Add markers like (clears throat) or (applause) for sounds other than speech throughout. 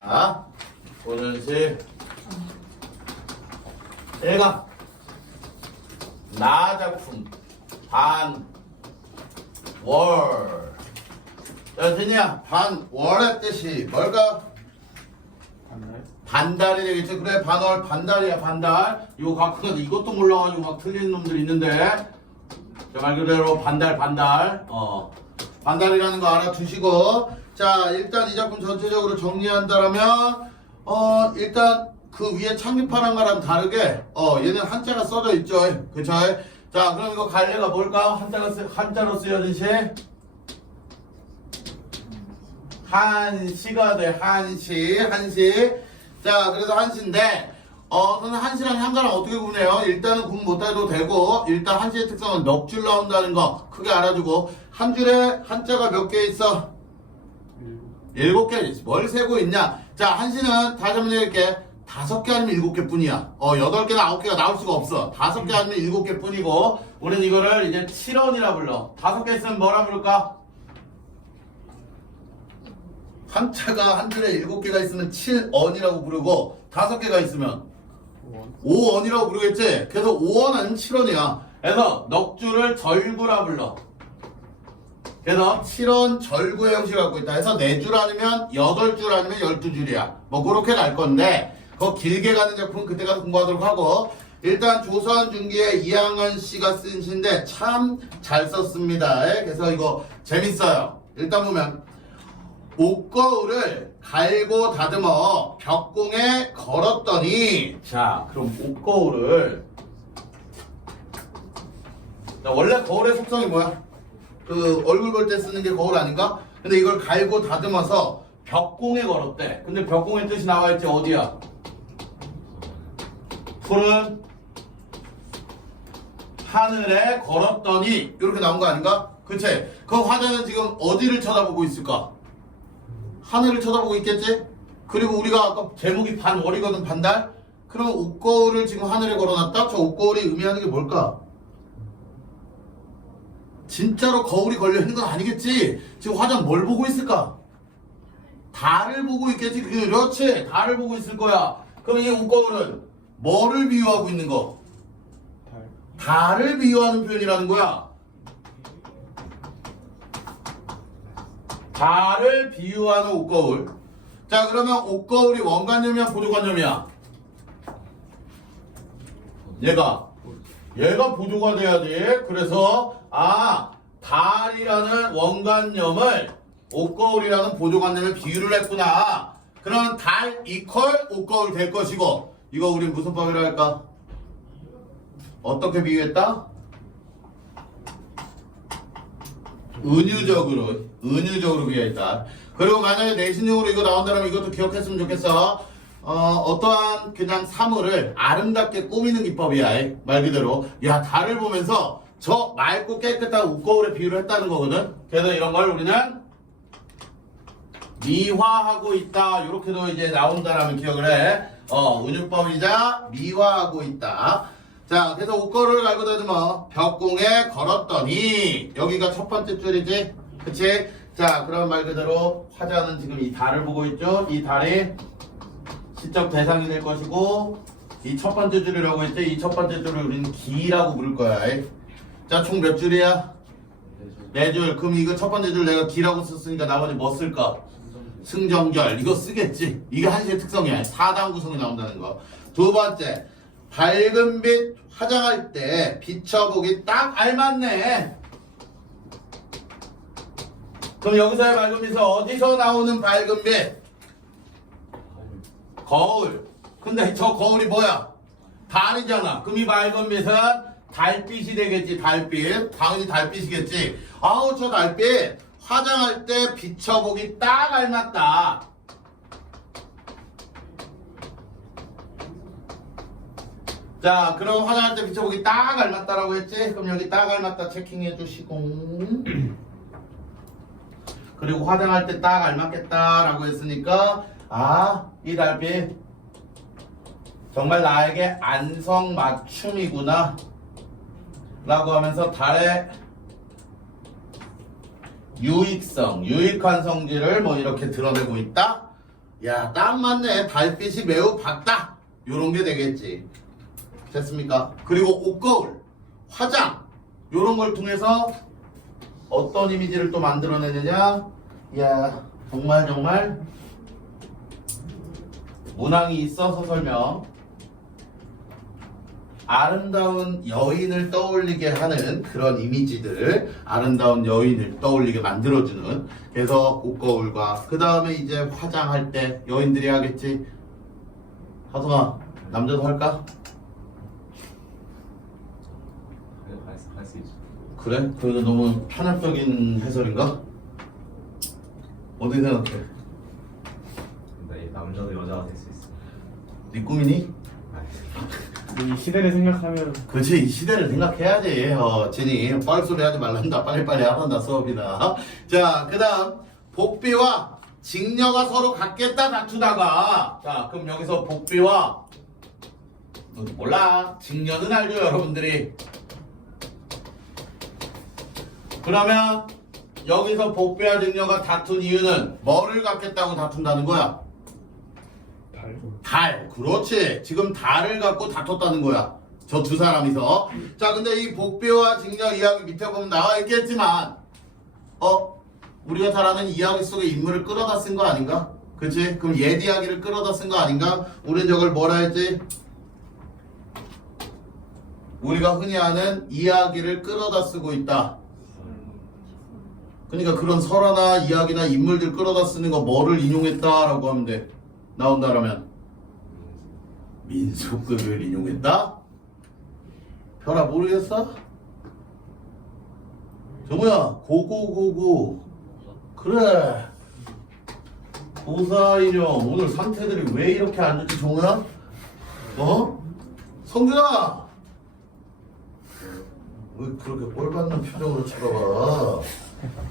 자, 오전시. 얘가. 나 작품. 반 월. 자, 진이야 반 월의 뜻이 뭘까? 반달이 되겠지? 그래 반월 반달이야 반달. 이거 갖고 이것도 몰라가지고 막 틀리는 놈들 있는데. 자, 말 그대로 반달 반달. 어. 반달이라는 거 알아두시고 자 일단 이 작품 전체적으로 정리한다라면 어 일단 그 위에 창립하는 거랑 다르게 어 얘는 한자가 써져 있죠. 그쵸? 자 그럼 이거 갈래가 뭘까? 한자가 쓰, 한자로 쓰여진 시? 한시가 돼 한시 한시. 자 그래서 한시인데 어 그럼 한시랑 향가랑 어떻게 구분해요? 일단은 구분 못해도 되고 일단 한시의 특성은 넉 줄 나온다는 거 크게 알아두고 한 줄에 한자가 몇 개 있어 일곱 개 뭘 세고 있냐 자 한시는 다시 한번 얘기할게 다섯 개 아니면 일곱 개 뿐이야 어 여덟 개나 아홉 개가 나올 수가 없어 다섯 개 아니면 일곱 개 뿐이고 우리는 이거를 이제 7원이라 불러 다섯 개 있으면 뭐라 부를까 한자가 한 줄에 일곱 개가 있으면 7원이라고 부르고 다섯 개가 있으면 5원이라고 부르겠지? 그래서 5원 아니면 7원이야. 그래서 넉줄을 절구라 불러. 그래서 7원 절구의 형식을 갖고 있다. 해서 4줄 아니면 8줄 아니면 12줄이야. 뭐 그렇게 갈 건데 그 길게 가는 작품 그때 가서 공부하도록 하고 일단 조선 중기에 이항원 씨가 쓴 시인데 참 잘 썼습니다. 그래서 이거 재밌어요. 일단 보면 옷거울을 갈고 다듬어 벽공에 걸었더니 자 그럼 옷거울을 자, 원래 거울의 속성이 뭐야? 그 얼굴 볼 때 쓰는 게 거울 아닌가? 근데 이걸 갈고 다듬어서 벽공에 걸었대 근데 벽공의 뜻이 나와 있지 어디야? 푸른 하늘에 걸었더니 이렇게 나온 거 아닌가? 그치? 그 화자는 지금 어디를 쳐다보고 있을까? 하늘을 쳐다보고 있겠지? 그리고 우리가 아까 제목이 반월이거든 반달? 그럼 옷거울을 지금 하늘에 걸어놨다? 저 옷거울이 의미하는 게 뭘까? 진짜로 거울이 걸려 있는 건 아니겠지? 지금 화장 뭘 보고 있을까? 달을 보고 있겠지? 그렇지 달을 보고 있을 거야 그럼 이 옷거울은 뭐를 비유하고 있는 거? 달을 비유하는 표현이라는 거야 달을 비유하는 옷거울. 자, 그러면 옷거울이 원관념이야, 보조관념이야? 얘가. 얘가 보조가 돼야 돼. 그래서, 아, 달이라는 원관념을 옷거울이라는 보조관념에 비유를 했구나. 그럼 달 이퀄 옷거울 될 것이고, 이거 우리 무슨 법이라 할까? 어떻게 비유했다? 은유적으로 은유적으로 비어있다. 그리고 만약에 내신용으로 이거 나온다면 이것도 기억했으면 좋겠어. 어, 어떠한 그냥 사물을 아름답게 꾸미는 기법이야. 이. 말 그대로. 야, 달을 보면서 저 맑고 깨끗한 웃거울에 비유를 했다는 거거든. 그래서 이런 걸 우리는 미화하고 있다. 이렇게도 이제 나온다라는 기억을 해. 어, 은유법이자 미화하고 있다. 자, 그래서 옷걸이를 갈고 다니면 벽공에 걸었더니 여기가 첫 번째 줄이지, 그치? 자, 그럼 말 그대로 화자는 지금 이 달을 보고 있죠. 이 달이 시적 대상이 될 것이고 이 첫 번째 줄이라고 했지. 이 첫 번째 줄을 우리는 기라고 부를 거야. 자, 총 몇 줄이야? 네 줄. 그럼 이거 첫 번째 줄 내가 기라고 썼으니까 나머지 뭐 쓸까? 승정절 이거 쓰겠지. 이게 한시의 특성이야. 4단 구성이 나온다는 거. 두 번째. 밝은 빛 화장할 때 비춰보기 딱 알맞네. 그럼 여기서의 밝은 빛은 어디서 나오는 밝은 빛? 거울. 근데 저 거울이 뭐야? 달이잖아. 그럼 이 밝은 빛은 달빛이 되겠지, 달빛. 당연히 달빛이겠지. 아우, 저 달빛. 화장할 때 비춰보기 딱 알맞다. 자, 그럼 화장할 때 비춰보기 딱 알맞다라고 했지? 그럼 여기 딱 알맞다 체킹해 주시고. (clears throat) 그리고 화장할 때 딱 알맞겠다라고 했으니까, 아, 이 달빛. 정말 나에게 안성맞춤이구나. 라고 하면서 달의 유익성, 유익한 성질을 뭐 이렇게 드러내고 있다. 야, 딱 맞네. 달빛이 매우 밝다. 요런 게 되겠지. 됐습니까? 그리고 옷거울, 화장, 요런 걸 통해서 어떤 이미지를 또 만들어내느냐? 야, 정말 정말 문항이 있어서 설명. 아름다운 여인을 떠올리게 하는 그런 이미지들, 아름다운 여인을 떠올리게 만들어주는. 그래서 옷거울과 그 다음에 이제 화장할 때 여인들이 하겠지. 하성아, 남자도 할까? 그래? 그래도 너무 편협적인 해설인가? 어떻게 생각해? 근데 이 남자도 여자가 있어. 네 꿈이니? 이 시대를 생각하면 그렇지 이 시대를 생각해야지. 어 진이 뻘소리 하지 말란다. 빨리빨리 하란다 수업이나. 자 그 다음 복비와 직녀가 서로 같겠다 다투다가. 자 그럼 여기서 복비와 어, 몰라? 직녀는 알죠 여러분들이. 그러면 여기서 복비와 직녀가 다툰 이유는 뭐를 갖겠다고 다툰다는 거야 달, 그렇지. 지금 달을 갖고 다퉜다는 거야. 저 두 사람이서. 자, 근데 이 복비와 직녀 이야기 밑에 보면 나와 있겠지만, 어? 우리가 잘 아는 이야기 속의 인물을 끌어다 쓴 거 아닌가? 그치? 그럼 옛 이야기를 끌어다 쓴 거 아닌가? 우린 저걸 뭐라 했지? 우리가 흔히 아는 이야기를 끌어다 쓰고 있다. 그러니까 그런 설화나 이야기나 인물들 끌어다 쓰는 거 뭐를 인용했다라고 하면 돼. 나온다라면. 민속극을 인용했다? 별아 모르겠어? 정우야 고고고고 그래 고사인형 오늘 상태들이 왜 이렇게 안 좋지 정우야? 어? 성준아 왜 그렇게 꼴받는 표정으로 쳐다봐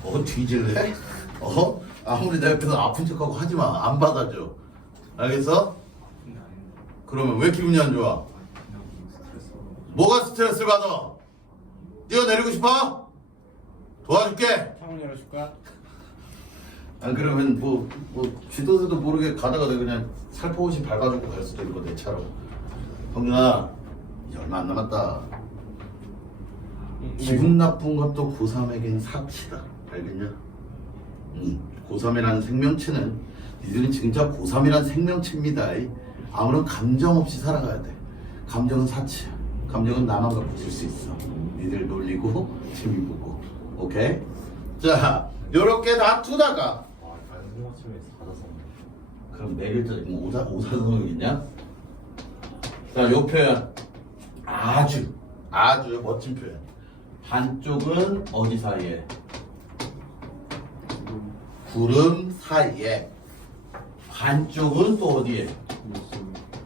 어 뒤질래? 어? 아무리 내 옆에서 아픈 척하고 하지마 안 받아줘 알겠어? 그러면 왜 기분이 안 좋아? 뭐가 스트레스 받아? 네가 내리고 싶어? 도와줄게. 창문 열어줄까? 안 그러면 뭐, 뭐 쥐도새도 모르게 가다가 내가 그냥 살포시 밟아주고 갈 수도 있고 내 차로. 이제 얼마 안 남았다. 기분 나쁜 것도 고3에겐 사치다. 알겠냐? 응. 고3이라는 생명체는 니들은 진짜 고3이라는 생명체입니다. 이. 아무런 감정 없이 살아가야 돼. 감정은 사치야. 감정은 나만 갖고 있을 수 있어. 니들 놀리고 (laughs) 재미 보고. 오케이? 자, 요렇게 다투다가 와, 다른 받아서. 그럼 네 글자 뭐 오사 오사성이냐? 자, 요 표현 아주 아주 멋진 표현. 반쪽은 어디 사이에? 구름 사이에. 반쪽은 또 어디에?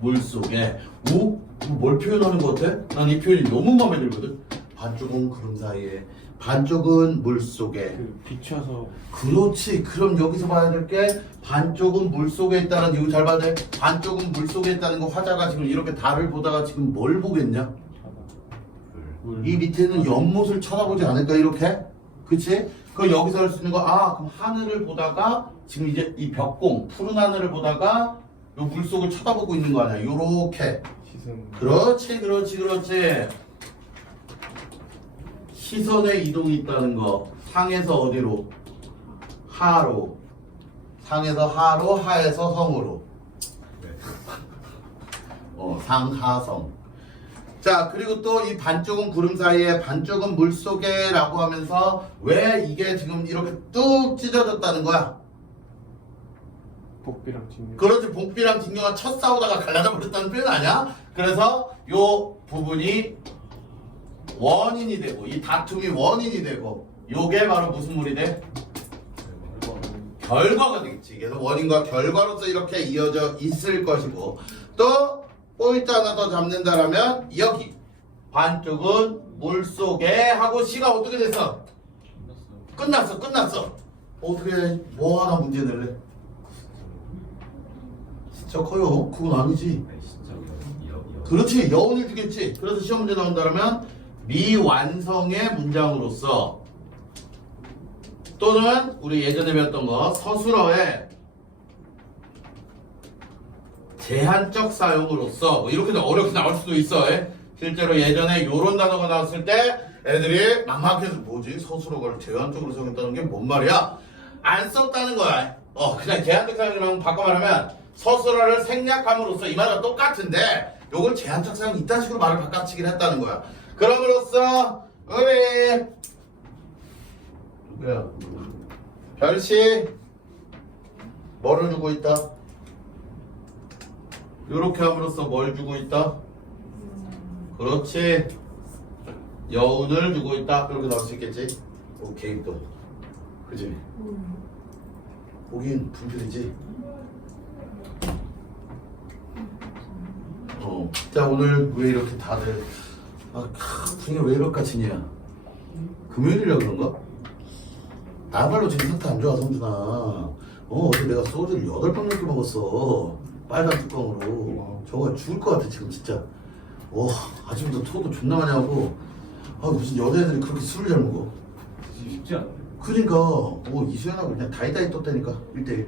물 속에. 오? 이거 뭘 표현하는 것 같아? 난 이 표현이 너무 마음에 들거든. 반쪽은 구름 사이에, 반쪽은 물 속에. 그 비춰서 그렇지. 그럼 여기서 봐야 될 게 반쪽은 물 속에 있다는 이거 잘 봐야 돼. 반쪽은 물 속에 있다는 거 화자가 지금 이렇게 달을 보다가 지금 뭘 보겠냐? 물 이 밑에는 연못을 쳐다보지 않을까 이렇게? 그치? 그 여기서 할 수 있는 거 아 그럼 하늘을 보다가 지금 이제 이 벽공 푸른 하늘을 보다가 요 물속을 쳐다보고 있는 거 아니야? 요렇게. 시선 그렇지, 그렇지, 그렇지. 시선의 이동이 있다는 거. 상에서 어디로? 하로. 상에서 하로, 하에서 성으로. 네. 어, 상하성. 자, 그리고 또 이 반쪽은 구름 사이에 반쪽은 물 속에라고 하면서 왜 이게 지금 이렇게 뚝 찢어졌다는 거야? 복비랑 뒷면 그렇지 복비랑 진경아 첫 싸우다가 갈라져 버렸다는 표현 아니야? 그래서 요 부분이 원인이 되고 이 다툼이 원인이 되고 요게 바로 무슨 물이 돼? 결과가 되겠지. 그래서 원인과 결과로서 이렇게 이어져 있을 것이고 또 포인트 하나 더 잡는다라면 여기 반쪽은 물 속에 하고 시가 어떻게 됐어? 끝났어, 끝났어. 어떻게 뭐 하나 문제 낼래? 진짜 커요. 그건 아니지. 아니, 진짜. 그렇지 여운을 주겠지 그래서 시험 문제 나온다면 미완성의 문장으로서 또는 우리 예전에 배웠던 거 서술어에 제한적 사용으로서 뭐 이렇게 어렵게 나올 수도 있어. 예? 실제로 예전에 요런 단어가 나왔을 때 애들이 막막해서 뭐지 서술어를 제한적으로 사용했다는 게 뭔 말이야? 안 썼다는 거야. 어 그냥 제한적 사용이랑 바꿔 말하면 서술어를 생략함으로써 이 말과 똑같은데 요걸 제한적 사용 이딴 식으로 말을 바꿔치긴 했다는 거야. 그럼으로써 우리 누구야? 별씨 뭐를 주고 있다? 요렇게 함으로써 뭘 주고 있다? 그렇지. 여운을 주고 있다. 그렇게 나올 수 있겠지? 오케이 또. 그지? 보긴 분필이지. 어. 자 오늘 왜 이렇게 다들 아 캬, 분위기가 왜 이럴까 진이야? 금요일이라 그런가? 나말로 지금 상태 안 좋아 성준아. 어 어제 내가 소주를 여덟 병 넘게 먹었어. 빨간 뚜껑으로. 저거 죽을 것 같아 지금 진짜. 와 아침부터 토도 존나 많이 하고. 아 무슨 여자애들이 그렇게 술을 잘 먹어. 쉽지 않아요. 그러니까 어 이수연하고 그냥 다이다이 떴다니까 1대1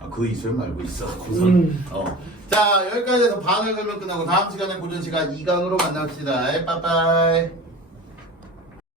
아 그 이수연 말고 있어 고선 음. 어. 자 여기까지 해서 반을 걸면 끝나고 다음 시간에 고전 시간 2강으로 만납시다. 빠빠이